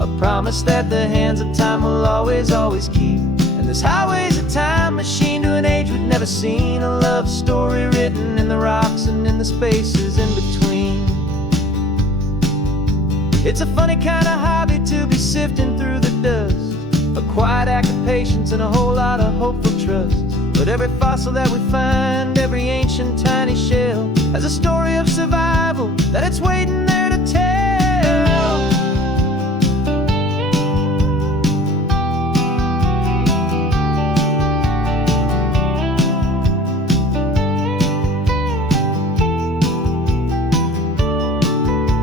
a promise that the hands of time will always, always keep. And this highway's a time machine to an age we've never seen, a love story written in the rocks and in the spaces in between. It's a funny kind of hobby to be sifting through the dust, a quiet act of patience and a whole lot of hopeful trust. But every fossil that we find, every ancient tiny shell, has a story of survival that it's waiting there to tell.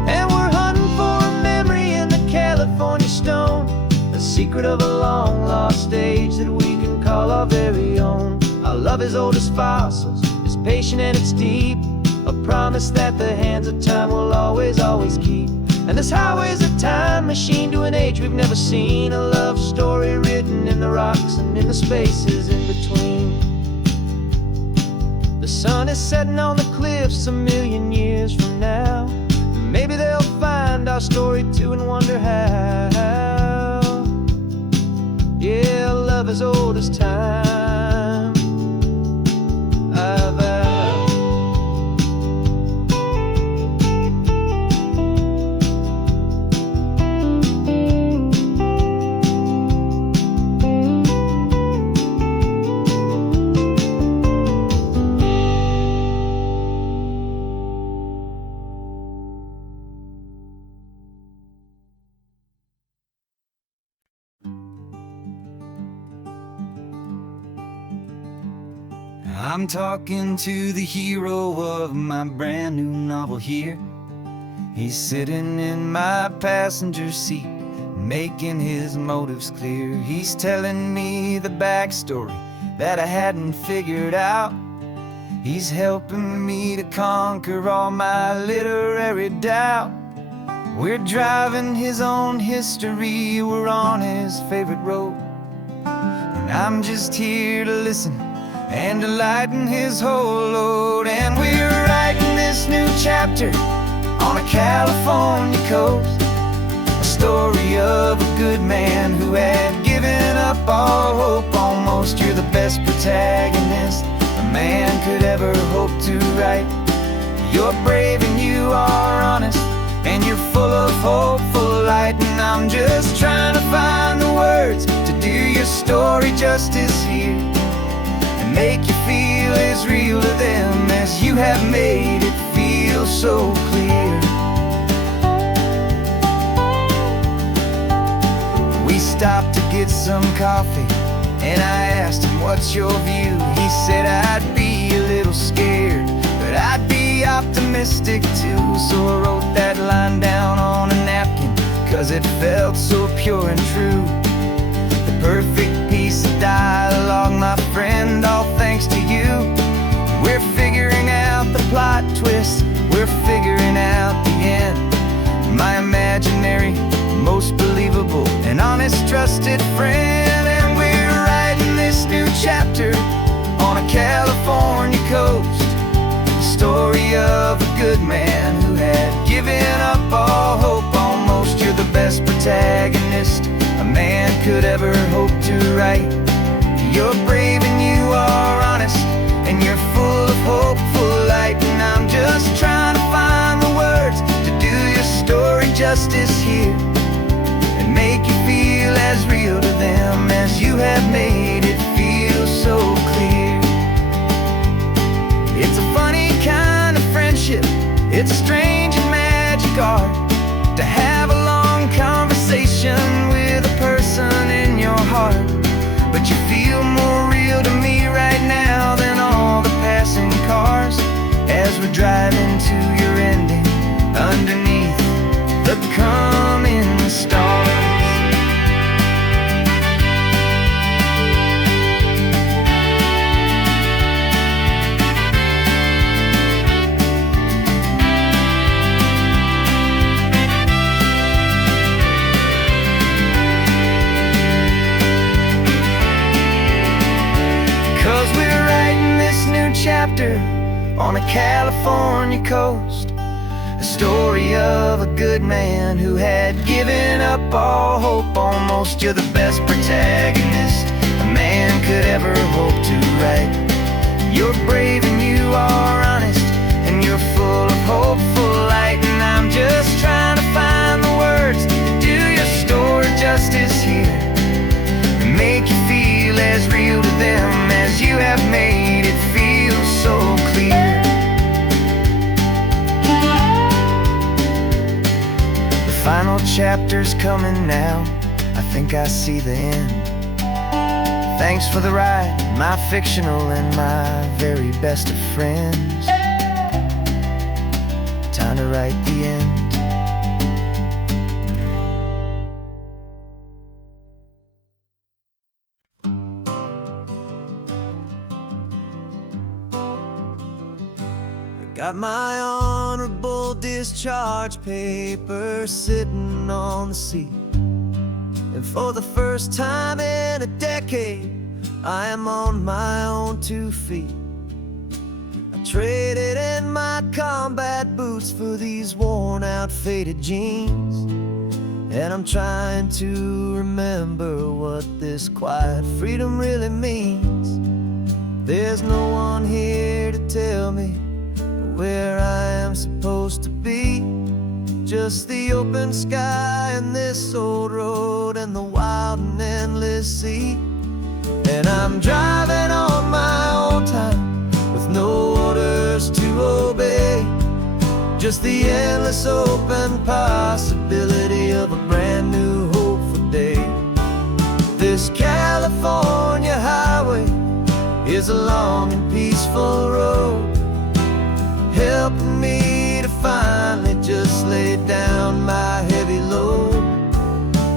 And we're hunting for a memory in the California stone, a secret of a long lost age that we can call our very own. Our love is old as fossils, it's patient and it's deep, a promise that the hands of time will always, always keep. And this highway's a time machine to an age we've never seen, a love story written in the rocks and in the spaces in between. The sun is setting on the cliffs a million years from now. Maybe they'll find our story too and wonder how. Yeah, love is old as time. I'm talking to the hero of my brand new novel here. He's sitting in my passenger seat, making his motives clear. He's telling me the backstory that I hadn't figured out. He's helping me to conquer all my literary doubt. We're driving his own history, we're on his favorite road, and I'm just here to listen and to lighten his whole load. And we're writing this new chapter on a California coast, a story of a good man who had given up all hope almost. You're the best protagonist a man could ever hope to write. You're brave and you are honest, and you're full of hopeful light. And I'm just trying to find the words to do your story justice here, make you feel as real to them as you have made it feel so clear. We stopped to get some coffee, and I asked him, what's your view? He said, I'd be a little scared, but I'd be optimistic too. So I wrote that line down on a napkin, 'cause it felt so pure and true. The perfect piece of dialogue, my friend, all thanks to you. We're figuring out the plot twist, we're figuring out the end. My imaginary, most believable and honest trusted friend. And we're writing this new chapter on a California coast, the story of a good man who had given up all hope almost. You're the best protagonist a man could ever hope to write. You're brave and you are honest, and you're full of hopeful light. And I'm just trying to find to drive into your ending underneath the coming stars. 'Cause we're writing this new chapter on a California coast, a story of a good man who had given up all hope almost. You're the best protagonist a man could ever hope to write. You're brave and you are honest, and you're full of hopeful light. And I'm just trying to find the words to do your story justice here, and make you feel as real to them as you have made it feel so clear. The final chapter's coming now, I think I see the end. Thanks for the ride, my fictional and my very best of friends. Time to write the end. Got my honorable discharge paper sitting on the seat, and for the first time in a decade, I am on my own 2 feet. I traded in my combat boots for these worn out faded jeans, and I'm trying to remember what this quiet freedom really means. There's no one here to tell me where I am supposed to be, just the open sky and this old road and the wild and endless sea. And I'm driving on my own time with no orders to obey, just the endless open possibility of a brand new hopeful day. This California highway is a long and peaceful road, helping me to finally just lay down my heavy load.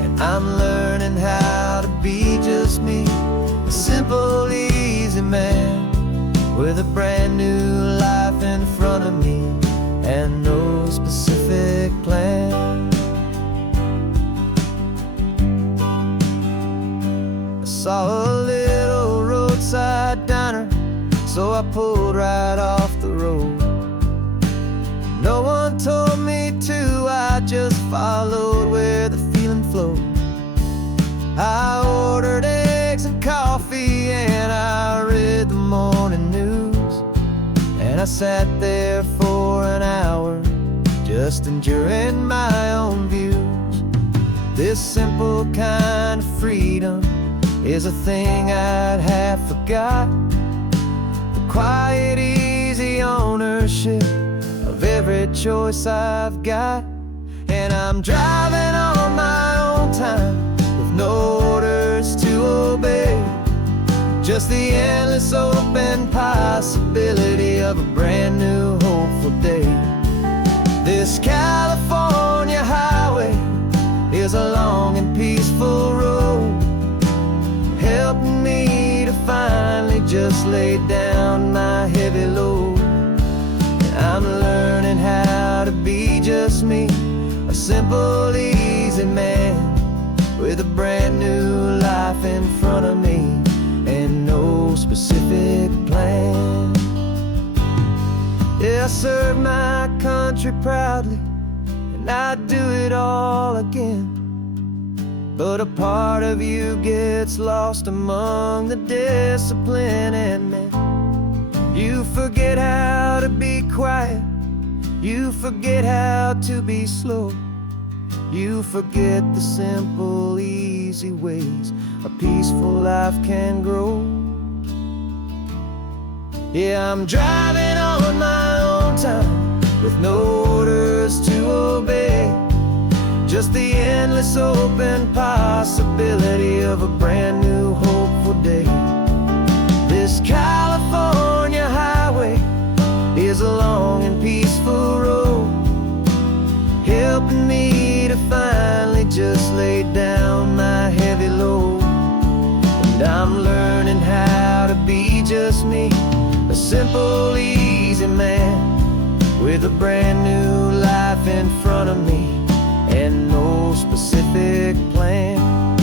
And I'm learning how to be just me, a simple, easy man with a brand new life in front of me and no specific plan. I saw a little roadside diner, so I pulled right off the road. No one told me to, I just followed where the feeling flowed. I ordered eggs and coffee and I read the morning news, and I sat there for an hour just enjoying my own views. This simple kind of freedom is a thing I'd have forgot, the quiet, easy ownership of every choice I've got. And I'm driving on my own time with no orders to obey, just the endless open possibility of a brand new hopeful day. This California highway is a long and peaceful road, helping me to finally just lay down my heavy load. I'm learning how to be just me, a simple, easy man with a brand new life in front of me and no specific plan. Yeah, I serve my country proudly and I'd do it all again, but a part of you gets lost among the discipline and men. You forget how to be quiet, you forget how to be slow, you forget the simple, easy ways a peaceful life can grow. Yeah, I'm driving on my own time with no orders to obey, just the endless open possibility of a brand new hopeful day. This California highway is a long and peaceful road, helping me to finally just lay down my heavy load. And I'm learning how to be just me, a simple, easy man with a brand new life in front of me and no specific plan.